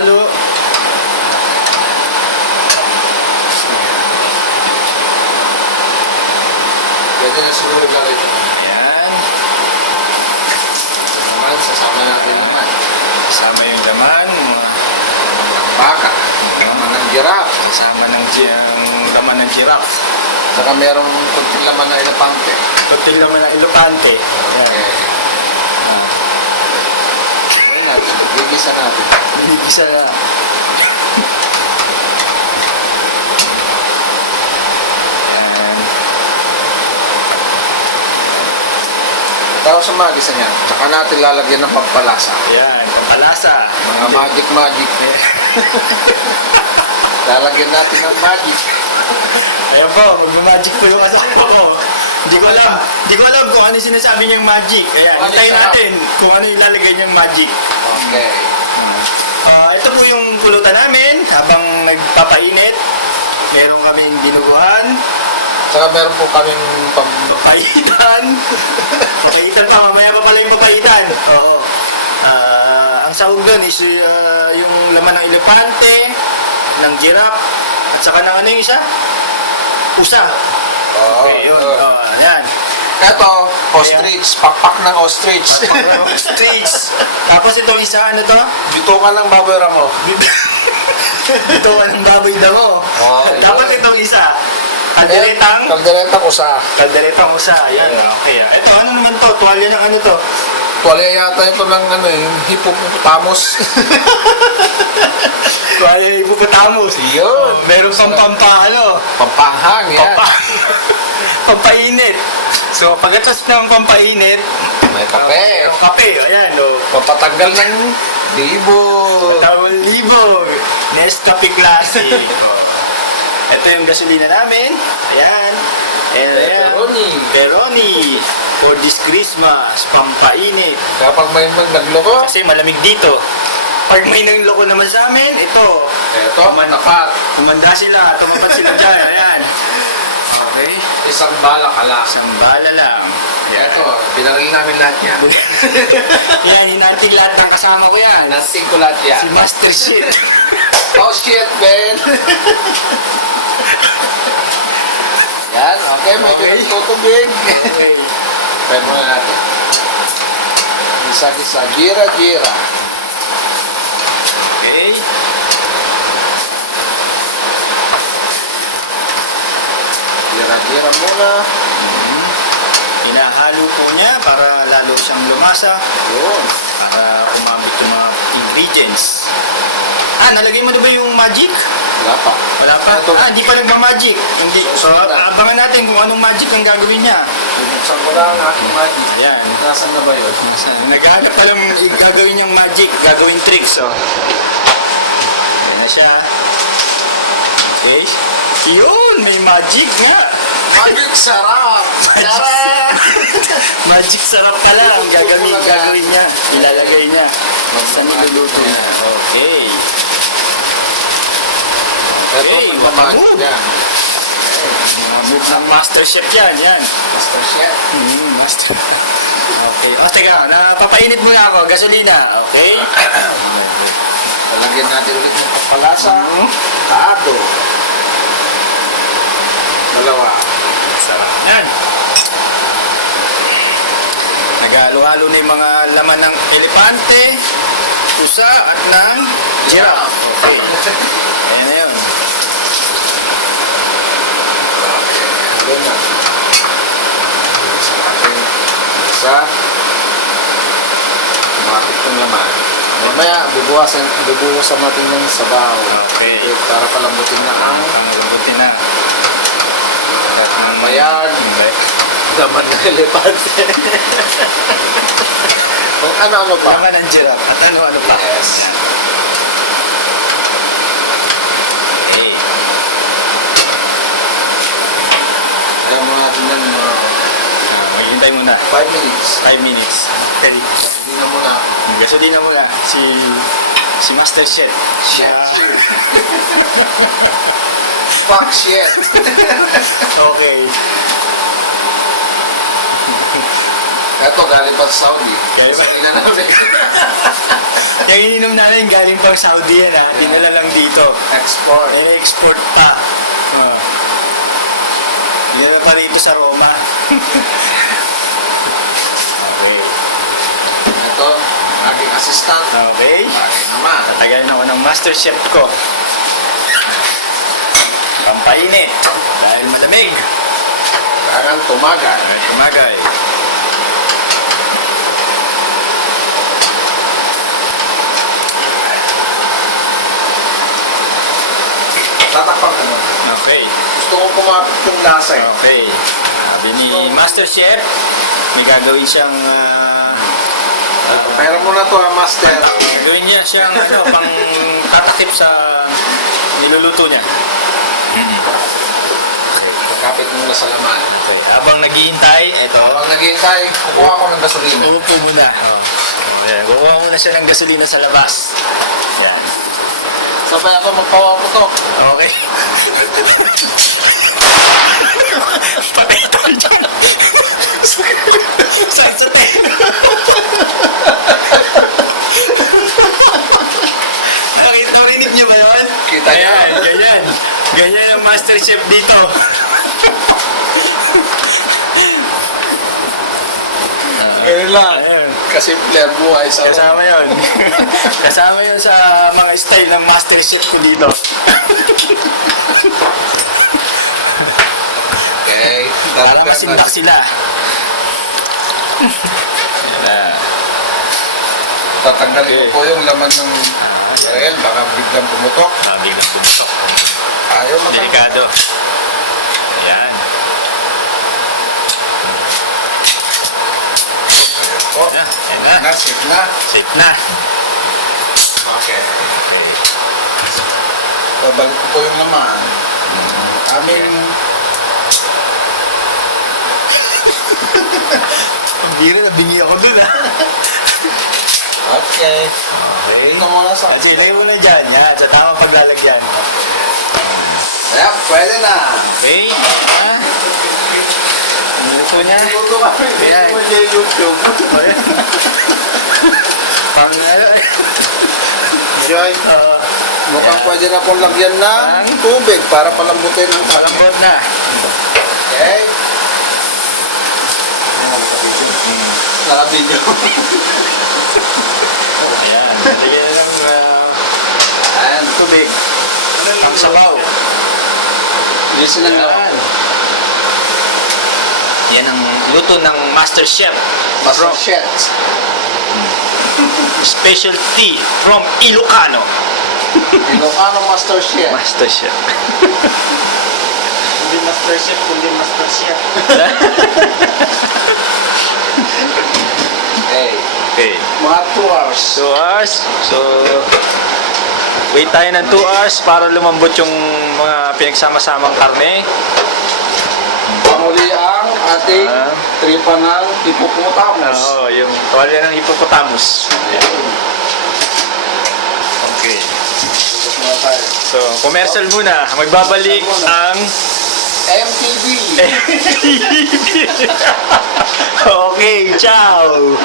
halo. Pwede na siguro lagay ito. Ayan. Naman, sasama natin naman. Kasama yung laman. Laman ng baka, laman ng giraffe, Kasama ng laman ng giraffe. saka merong kunting laman ng elepante. Kunting laman ng elefante. Okay. Why not? Gigisa natin. Gigisa na. Ayan. Tapos sa magisa niya, saka natin lalagyan ng pampalasa. Ayan. Pampalasa. Mga magic. Lalagyan natin ng magic. Ayan po, mag-magic po yung asawa ko. Hindi ko alam kung ano yung sinasabi niyang magic. Ayan, Magic hintayin sarap. natin kung ano yung ilalagay niyang magic. Okay. Ito po yung pulutan namin habang nagpapainit. Meron kaming dinuguan, Saka meron po kaming papaitan. Papaitan pa, mamaya pa pala yung papaitan. Oo. Ang sahog doon is yung laman ng elepante, ng giraffe, at saka ng ano yung isa? Pusa. Okay, yun. Ayan. Ito, ostrich. Pakpak ng ostrich. Ostrich. Tapos itong isa, ano to? Bito ka ng baboy ramo. Ito ng baboy damo. Oh, Tapos yun. itong isa, kalderetang Kalderetang usa. kalderetang usa. Ayan, okay. Ito, ano naman to? Tuwalya ng ano to? Tuwalya yata ito ng ano yung hippopotamus. Tuwalya ng hippopotamus. Yun. Meron pang ano? Pampanghang yan. Pampainit. So, pagkatapos ng pampainit, May kape. ang kape, ayan, o. Papatanggal ng libo. Tawang libog. Nescafe Classic. Ito yung gasolina namin. Ayan. And ayan. Peroni. For this Christmas. Pampainit. Kapag may nagloko, Kasi malamig dito. Pag may nangloko naman sa amin, ito. ito, tapat. Tumanda sila. Tumapat sila dyan. Ayan. Okay. Isang bala kala. Isang bala lang. Ito, binaril namin lahat yan. Yan, hinanting lahat ng kasama ko yan. Nasing ko lahat yan. Si Master Shit. Oh shit, man. Yan, okay, may Okay. tutubig. Okay. Pwede mo na natin. Gisa-gisa, gira-gira. Okay. Gira-gira muna. Hinahalo po niya para lalo siyang lumasa. Yun. Para kumambit yung mga ingredients. Nalagay mo na ba yung magic? Wala pa. Wala pa? Ito. Hindi pa nagma-magic. Hindi. So, Wala. abangan natin kung anong magic ang gagawin niya. Bubuksan ko lang ang aking magic. Ayan. Nasaan na ba yun? Naghahanap ka lang gagawin niyang magic, gagawin tricks. So. Ayan na siya. Okay. Yun! May magic nga! Magic sarap! Sarap! Magic sarap ka lang ang gagawin niya. Ilalagay niya. Sa niluluto niya. Okay. Ito, Okay, magmamagit move. yan. Mga move ng master chef yan. Yan. Master Chef. Master. Okay. Teka, napapainit mo na ako. Gasolina. Okay? Lalagyan natin ulit ng papalasa. Mhm. Kado. Dalawa. Sarap. Yan. Naghalo-halo na yung mga laman ng elepante, pusa, at ng giraffe. Okay. Ayan na yun. Halo na. Isa natin. Isa. Tumatik ng laman. Mamaya, bubuwasan natin ng sabaw. Okay. Para palambutin na ang Pangalabutin na. mayag. Laman ng elepante. Kung ano-ano pa. Laman ng giraffe at ano-ano pa. Yes. Okay. Kaya mo natin yan mga Maghintay muna. 5 minutes. 5 minutes. Okay. Hindi na muna. Gasolina muna. Si Master Chef. Shit. Fuck shit. Okay. Eto, galing pa sa Saudi. Galing pa? Saudi na namin. Yung ininom namin galing pang Saudi yan ha. Dinala lang dito. Export. I-export pa. Dinala pa rito sa Roma. Okay. Ito, aking assistant. Okay. Bakit naman? Tatagalin ako ng master chef ko. Pampainit. Dahil malamig. Kailangan tumagal. Ay, tumagay. Tatakpan ka muna. Okay. Gusto ko kumapit yung lasa eh. Okay. Sabi ni master chef, may gagawin siyang Pero muna to ha, master. gawin niya siyang pang tatakip sa niluluto niya. Kapit muna sa laman. Okay. Habang naghihintay, ito. Habang naghihintay, kukuha ko ng gasolina. Uupo muna. Ayan, kukuha muna siya ng gasolina sa labas. Yan. Sabay ako magpawa ko to. Okay. Patay tayo dyan. Sakit sa tayo. Narinig niyo ba yun? Kita niyo. Ayan, ganyan. Ganyan ang master chef dito. Ganyan lang. Ayan. Kasimple ang buhay sa Kasama yun. Kasama yun sa mga style ng master chef ko dito. Okay. Para masindak sila. Tatanggalin ko po yung laman ng baril. Baka biglang pumutok. Biglang pumutok. Ayaw matanggal. Delikado. Ayan. Oh, Ayan na. nasip na. Safe na. Okay. Okay. Babalik ko po yung laman. Aming Ang bira na bingi ako dun ha. okay. Okay. Ito muna sa... Kasi ilagay mo na dyan. Yan. Sa tamang paglalagyan. Ayan, pwede na. Okay. Luto niya. Luto ka. Ayan. Hindi mo dyan YouTube. Ayan. Pang Joy, mukhang pwede na pong lagyan ng tubig para palambutin ang malambot na. Okay. Naka-video. Ayan. Lagyan na ng Ayan. tubig. Pang sabaw. Listen lang na. Yan ang luto ng master chef. Master Chef. Specialty from Ilocano. Ilocano Master Chef. Master chef. Hindi Master Chef, kundi Master Chef. Okay. Okay. Mga 2 hours. 2 hours. So, wait tayo ng 2 hours para lumambot yung mga pinagsama-samang karne. Panguli ang ating Ah. tripa ng hippopotamus. Oo, yung tuwalya ng hippopotamus. Okay. Gusto na tayo. So, commercial muna. Magbabalik ang MTV. okay, ciao!